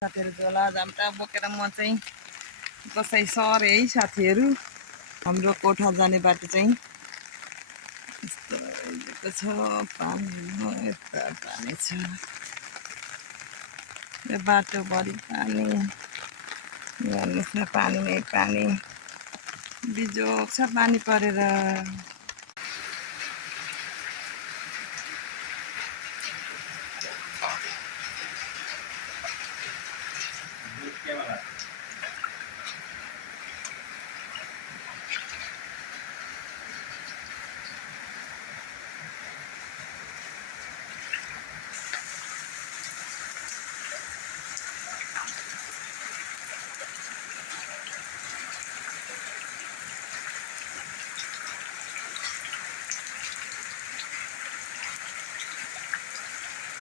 साथीहरू झोला झम्टा बोकेर म चाहिँ कसै सरे है साथीहरू। हाम्रो कोठा जाने बाटो चाहिँ यस्तो छ, पानी यता पानी छ, यो बाटोभरि पानी, हेर्नुहोस् न पानी नै पानी, बिजोग छ पानी परेर।